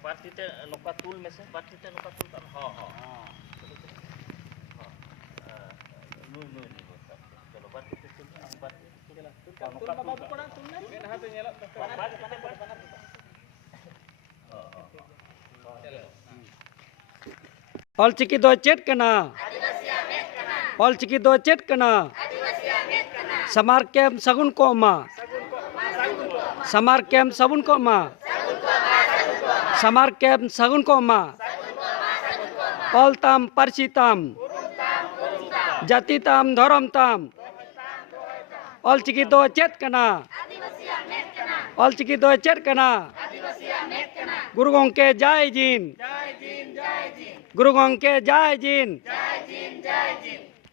party ते नोका तुल में से पार्टी ते नोका तुल कर हां हां हां नुई नुई नहीं बोलता चलो पार्टी ते तुल पार्टी चला तुल बाबा पड़ा तुलने में हां तो नेला ऑलचिकी दो चेट कना ऑलचिकी दो चेट कना समार केम सगुन को मा समार केम सगुन को मा समार केम सगुन को मा ऑल ताम परसी ताम जाति ताम धर्म ताम ऑलचिकी दो चेट कना ऑलचिकी दो चेट कना गुरु गोंके जय जीन गुरु गोंके जय जीन